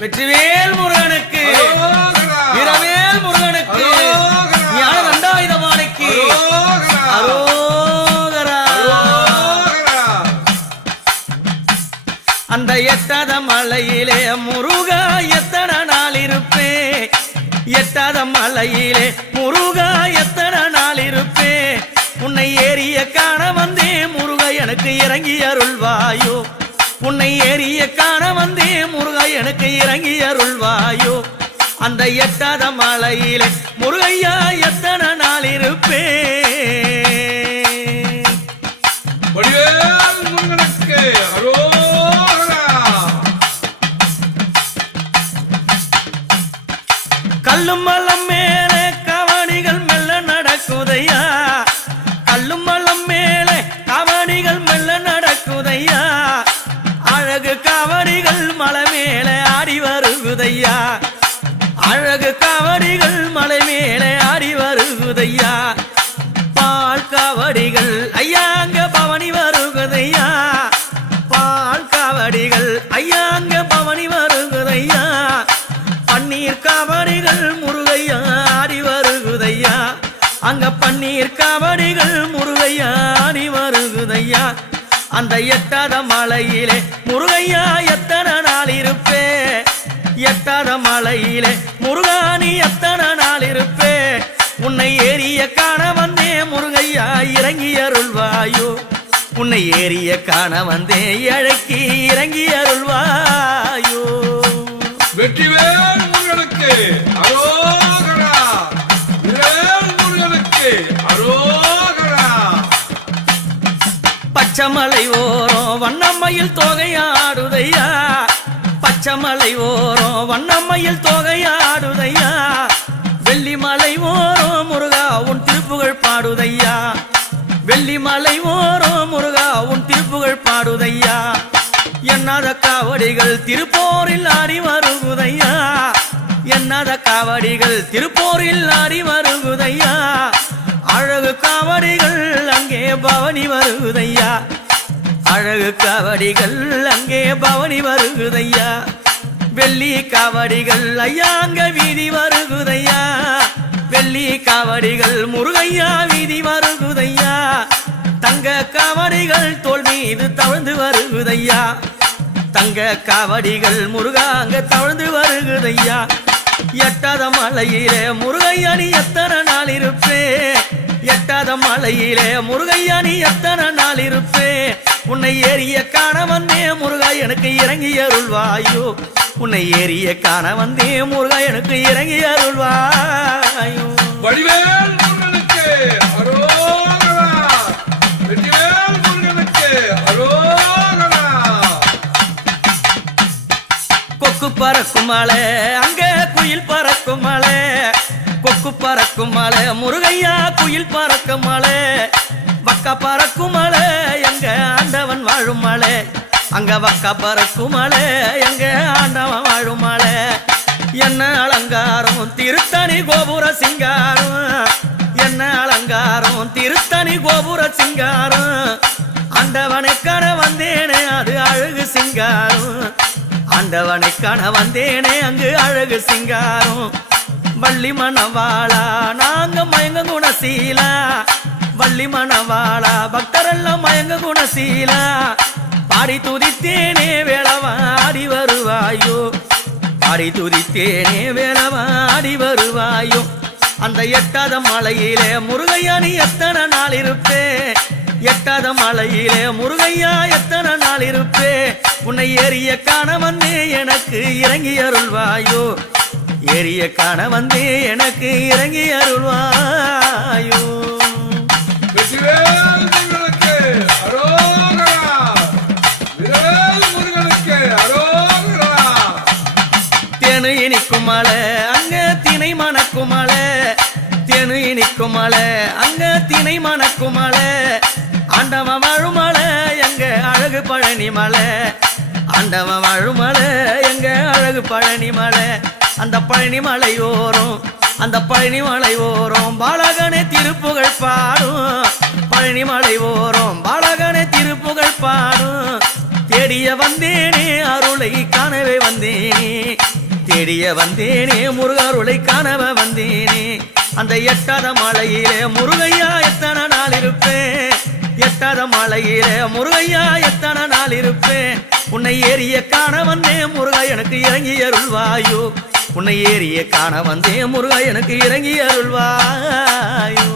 வெற்றிவேல் முருகனுக்கு, வீரவேல் முருகனுக்கு, ஞான தண்டாயுதபாணிக்கு அரோகரா. அந்த எட்டாத மலையிலே முருகா எத்தனை நாள் இருப்பேன், எட்டாத மலையிலே முருகா எத்தனை நாள் இருப்பேன். உன்னை ஏறிய காண வந்தே முருகா எனக்கு இறங்கி அருள்வாயோ, உன்னை ஏறிய காண வந்தே முருகா எனக்கு இறங்கி அருள்வாயோ. அந்த எட்டாத மலையிலே முருகையா எத்தனை நாள் இருப்பேன். கல்லும் மலம் மேலே கவனிகள் மெல்ல நடக்குதையா, கல்லும் மலம் மேலே கவனிகள் மெல்ல நடக்குதையா. அழகு காவடிகள் மலை மேலே ஆடி வருகுதையா, அழகு காவடிகள் மலை மேலே ஆடி வருகுதையா. பால் காவடிகள் ஐயாங்க பவனி வருகுதையா, பால் காவடிகள் ஐயாங்க பவனி வருகுதையா. பன்னீர் காவடிகள் முருகையா ஆடி வருகுதையா, அங்க பன்னீர் காவடிகள் முருகையா ஆடி வருகுதையா. அந்த எட்டாத மலையிலே முருகையா எத்தனை நாள் இருப்பே, எட்டாத மலையிலே முருகானி எத்தனை நாள் இருப்பே. உன்னை ஏறிய காண வந்தே முருகையா இறங்கி அருள்வாயோ, உன்னை ஏறிய காண வந்தே அழைக்கி இறங்கி அருள்வாயோ. வெற்றிவேல் முருகனுக்கு அரோகரா, வீரவேல் முருகனுக்கு அரோகரா. பச்சமலை ஓரம் வண்ணம்மையில் தோகையாடுதையா, பச்சமலை ஓரம் வண்ணம்மையில் தோகையாடுதையா. வெள்ளிமலை ஓரம் முருகா உன் திருப்புகழ் பாடுதையா, வெள்ளிமலை ஓரம் முருகா உன் திருப்புகழ் பாடுதையா. எண்ணாத காவடிகள் திருப்போரில் ஆடி வருகுதையா, எண்ணாத காவடிகள் திருப்போரில் ஆடி வருகுதையா. அழகு காவடிகள் அங்கே பவனி வருகுதையா, அழகு காவடிகள் அங்கே பவனி வருகுதையா. வெள்ளி காவடிகள் ஐயாங்க வீதி வருகுதையா, வெள்ளி காவடிகள் முருகையா வீதி வருகுதையா. தங்க காவடிகள் தோல் மீது தவழ்ந்து வருகுதையா, தங்க காவடிகள் முருகா அங்க தவழ்ந்து வருகுதையா. எட்டாத மலையிலே முருகையா நீ எத்தனை நாள் இருப்பே, எட்டாத மலையிலே முருகையா நீ எத்தனை நாள் இருப்பே. உன்னை ஏறிய காண வந்தே முருகா எனக்கு இறங்கி அருள்வாயோ, உன்னை ஏறிய காண வந்தே முருகா எனக்கு இறங்கி அருள்வாயோ. வடிவேல் முருகனுக்கு அரோகரா, வெற்றிவேல் முருகனுக்கு அரோகரா. கொக்கு பறக்கும் மலை அங்க குயில் பறக்கும் மலை, கொக்கு பறக்கும் மலை முருகையா குயில் பறக்கும் மலை. வக்க பறக்கும் மலை எங்க ஆண்டவன் வாழும் மலை, அங்க வக்க பறக்கும் மலை எங்க ஆண்டவன் வாழும் மலை. என்ன அலங்காரம் திருத்தணி கோபுர சிங்காரம், என்ன அலங்காரம் திருத்தணி கோபுர சிங்காரம். ஆண்டவனை காண வந்தேனே அது அழகு சிங்காரம், ஆண்டவனை காண வந்தேனே அங்கு அழகு சிங்காரம். வள்ளி மணவாளா நாங்க மயங்க குணசீலா, வள்ளி மணவாளா பக்தரெல்லாம் மயங்க குணசீலா. பாடி துதித்தேனே வேளவா ஆடி வருவாயோ, பாடி துதித்தேனே வேளவா ஆடி வருவாயோ. அந்த எட்டாத மலையிலே முருகையா நீ எத்தனை நாள் இருப்பே, எட்டாத மலையிலே முருகையா எத்தனை நாள் இருப்பே. உன்னை ஏறிய காண வந்தே எனக்கு இறங்கி அருள்வாயோ, ஏறிய காண வந்தே எனக்கு இறங்கி அருள்வாயோ. வெற்றிவேல் முருகனுக்கு அரோகரா, வீரவேல் முருகனுக்கு அரோகரா. தேனு இனிக்கும் மலை அங்க தினை மணக்கும் மலை, தேனு இனிக்கும் மலை அங்க தினை மணக்கும் மலை. ஆண்டவன் வாழும் மலை எங்க அழகு பழனி மலை, ஆண்டவன் வாழும் மலை எங்க அழகு பழனி மலை. அந்த பழனி மலை ஓரம், அந்த பழனி மலை ஓரம் பாலகனே திருப்புகழ் பாடும், பழனி மலை ஓரம் பாலகனே திருப்புகழ் பாடும். தேடிய வந்தேனே அருளை காணவே ஓடோடி வந்தேனே தேடிய வந்தேனே முருகருளை காணவ வந்தேனே அந்த எட்டாத மலையிலே முருகையா எத்தனை நாள் இருப்பேன் எட்டாத மலையிலே முருகையா எத்தனை நாள் இருப்பேன் உன்னை ஏறிய காண வந்தேன் முருகா எனக்கு இறங்கி அருள்வாயோ உன்னை ஏறிய காண வந்தேன் முருகா எனக்கு இறங்கி அருள்வாயோ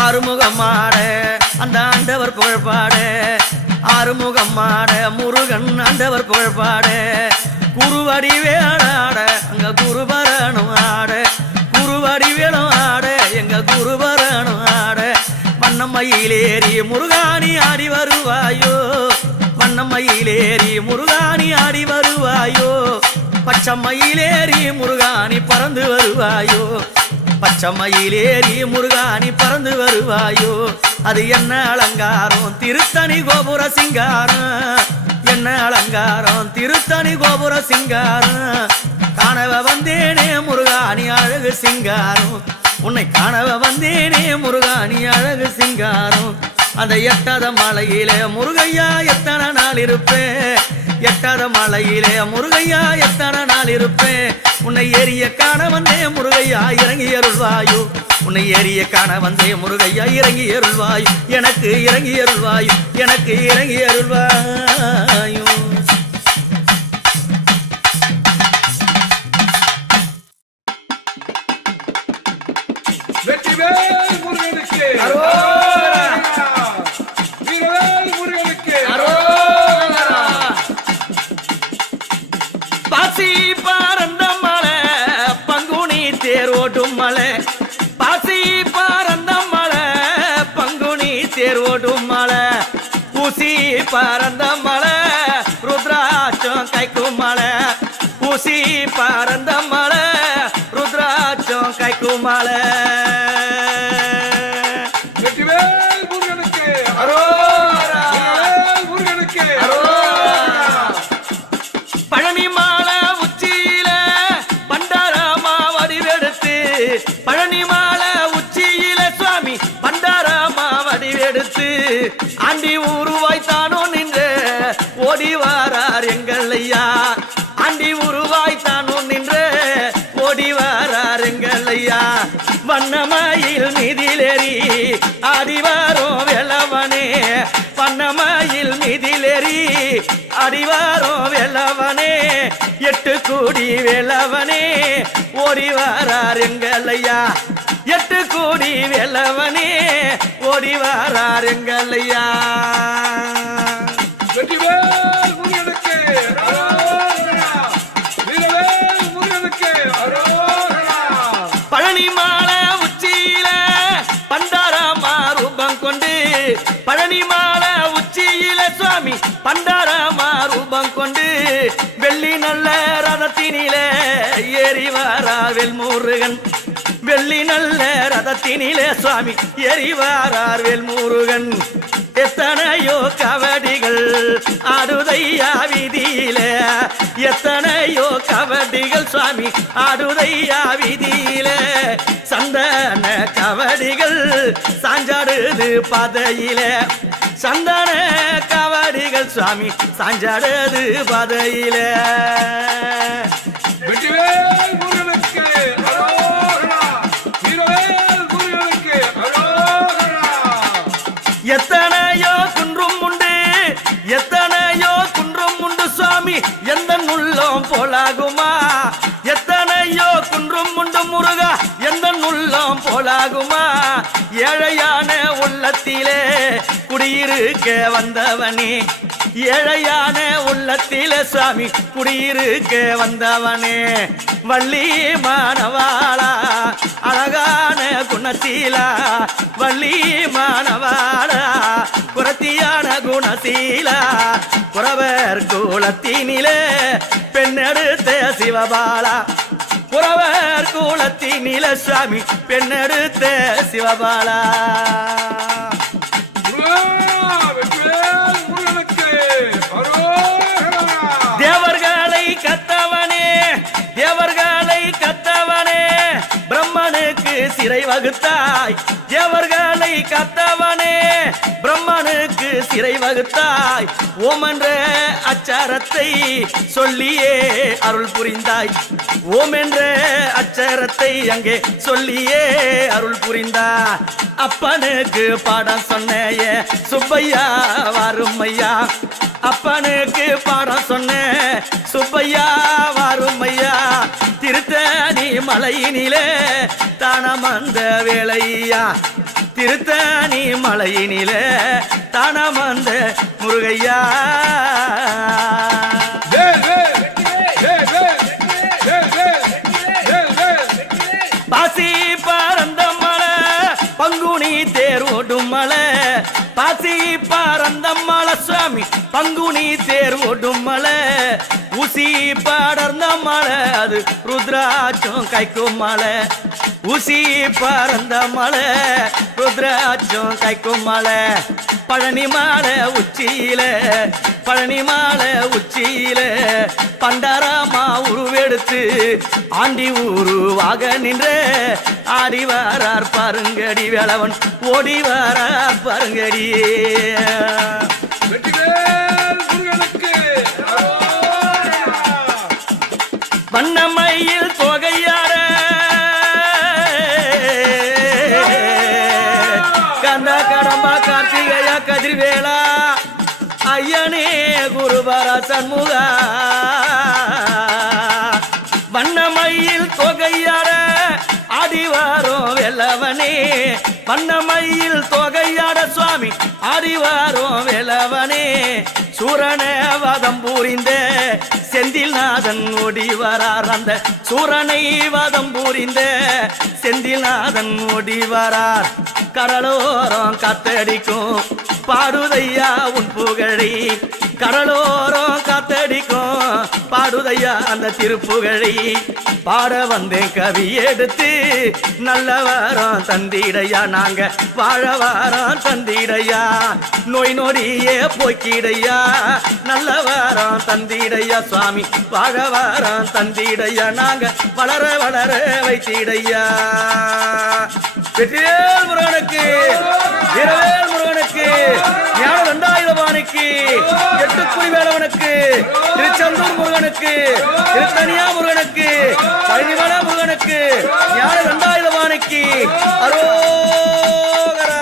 ஆறுமுகமாட அந்த ஆண்டவர் புகழ்பாட ஆறுமுகமாட முருகன் ஆண்டவர் புகழ்பாட குருவடி வேளாட அங்க குருபரணும் ஆட குருவடி வேணும் ஆட எங்க குருபரணும் ஆட வண்ணமயிலேறி முருகாணி ஆடி வருவாயோ வண்ணமயிலேறி முருகாணி ஆடி வருவாயோ பச்சமயிலேறி முருகாணி பறந்து வருவாயோ பச்சமயிலேறி முருகாணி பறந்து வருவாயோ அது என்ன அலங்காரம் திருத்தணி கோபுர சிங்காரம் என்ன அலங்காரம் திருத்தணி கோபுர சிங்காரம் காணவ வந்தேனே முருகாணி அழகு சிங்காரம் உன்னை காணவ வந்தேனே முருகாணி அழகு சிங்காரம் அந்த எட்டாத மலையிலே முருகையா எத்தனை நாள் இருப்பேன் எட்டாத மலையிலே முருகையா எத்தனை நாள் இருப்பேன் உன்னை ஏறிய காண வந்தே முருகையா இறங்கி அருள்வாயோ உன்னை ஏறிய காண வந்தே முருகையா இறங்கி அருள்வாயோ எனக்கு இறங்கி அருள்வாயோ எனக்கு இறங்கி அருள்வாயோ வெற்றிவேல் முருகனுக்கு வீரவேல் முருகனுக்கு பாசி பறந்த மலை பங்குனி தேரோடும் மலை பாசி பறந்த மலை பங்குனி தேரோடும் மலை ஊசி பறந்த மலை ருத்ராட்சம் கைக்கும் மலை ஊசி பறந்த மலை ருத்ராட்சம் கைக்கும் மலை வெற்றிவேல் முருகனுக்கு வீரவேல் முருகனுக்கு பழனி மாலை உச்சியில பண்டாரமா வடிவெடுத்து பழனி மாலை உச்சியில சுவாமி பண்டாரமா வடிவெடுத்து ஆண்டி உருவாய்த்தானோ நின்று ஓடி வாரார் எங்கள் ஐயா ஆண்டி உருவாய்த்தானோ நின்று ஓடி வாரார் எங்கள் ஐயா வண்ணமயில் மீதிலேறி ஆடிவாரோ வெள்ளவனே வண்ணமயில் மீதிலேறி ஆடிவாரோ வெள்ளவனே எட்டு கூடி வெள்ளவனே ஓடி வாரார் எங்கள் ஐயா எட்டு கூடி வெள்ளவனே ஓடி வாரார் எங்கள் ஐயா வெற்றிவேல் முருகனுக்கு வீரவேல் முருகனுக்கு பழனி மாலை உச்சியில பண்டாரமா ரூபம் கொண்டு பழனி மாலை உச்சியில சுவாமி பண்டாரமா ரூபம் கொண்டு வெள்ளி நல்ல ரதத்தினிலே ஏறி வாரார் முருகன் வெள்ளி நல்ல ரதத்தினிலே சுவாமி ஏறி வாரார் முருகன் எத்தனையோ கவடிகள் ஆடுதையா வீதியில எத்தனையோ கவடிகள் சுவாமி ஆடுதையா வீதியில சந்தன கவடிகள் சாஞ்சாடுது பாதையில சந்தன கவடிகள் சுவாமி சாஞ்சாடுது பாதையில வெற்றிவேல் முருகனுக்கு வீரவேல் முருகனுக்கு எத்தனையோ குன்றும் உண்டு எத்தனையோ குன்றும் உண்டு சுவாமி எந்த உள்ளம் போலாகுமா எத்தனையோ குன்றும் உண்டு முருகா எந்த உள்ளம் போலாகுமா ஏழையான உள்ளத்திலே குடியிருக்க வந்தவனே ஏழையான உள்ளத்திலே சுவாமி குடியிருக்க வந்தவனே வள்ளி மானவாளா அழகான குணசீலா வள்ளி மானவாளா குரத்தியான குணசீலா குறவர் குலத்தினிலே பெண்ணெடுத்த சிவபாலா குறவர் குலத்தினிலே சுவாமி பெண்ணெடுத்த சிவபாலா வெற்றிவேல் முருகனுக்கு தேவர்களை கத்தவனே தேவர்களை கத்தவனே பிரம்மனுக்கு சிறை வகுத்தாய் தேவர்களை காத்தவனே பிரம்மனுக்கு சிறை வகுத்தாய் ஓம் என்ற அச்சாரத்தை சொல்லியே அருள் புரிந்தாய் ஓம் என்ற அச்சரத்தை அங்கே சொல்லியே அருள் புரிந்தாய் அப்பனுக்கு பாடம் சொன்னைய சுப்பையா வாருமையா அப்பனுக்கு பாடம் சொன்ன சுப்பையா வாருமையா திருத்தணி மலையினிலே தானமந்த வேளையா திருத்தணி மலையினிலே தானமந்த முருகையா பாசி பறந்த மலை பங்குனி தேரோடும் மலை பாசி பறந்த மலை சுவாமி பங்குனி தேரோடும் மலை ஊசி படர்ந்த மலை அது ருத்ராட்சம் கைக்கும் மலை ஊசி பறந்த மலை ருத்ராட்சம் கைக்கும் மலை பழனி மாலை உச்சியில பழனி மாலை உச்சியில பண்டாரமா உருவெடுத்து ஆண்டி உருவாக நின்ற ஆடி வரார் பாருங்கடி வேளவன் ஓடி வரார் பாருங்கடி வண்ணமையில் தொகையார கந்தா கடம்பா கார்த்திகையா கதிர்வேளா ஐயனே குருபர சண்முகா வண்ணமையில் தொகையார ஆடிவாரோம் வெல்லவனே வண்ணமையில் தொகையாட சுவாமி ஆடிவாரோம் வெல்லவனே சூரன வதம் புரிந்த செந்தில்நாதன் ஓடி வரார் அந்த சூரனை வதம் புரிந்த செந்தில்நாதன் ஓடி வரார் கடலோரம் காத்தடிக்கும் பாடுதையா உன் புகழை கடலோரம் காத்தடிக்கும் பாடுதையா அந்த திருப்புகழை பாட வந்தேன் கவி எடுத்து நல்ல வாரம் தந்திடையா நாங்க வாழ வாரம் தந்திடையா நோய் நொடியே போக்கிடையா நல்ல வாரம் தந்திடையா சுவாமி வாழ வாரம் தந்திடையா நாங்க வளர வளர வைத்திடையா வெற்றிவேல் முருகனுக்கு வீரவேல் முருகனுக்கு ஞான தண்டாயுதபாணிக்கு எட்டுக்குடி வேலவனுக்கு திருச்செந்தூர் முருகனுக்கு திருத்தனியா முருகனுக்கு பழனிமலை முருகனுக்கு ஞான தண்டாயுதபாணிக்கு அரோகரா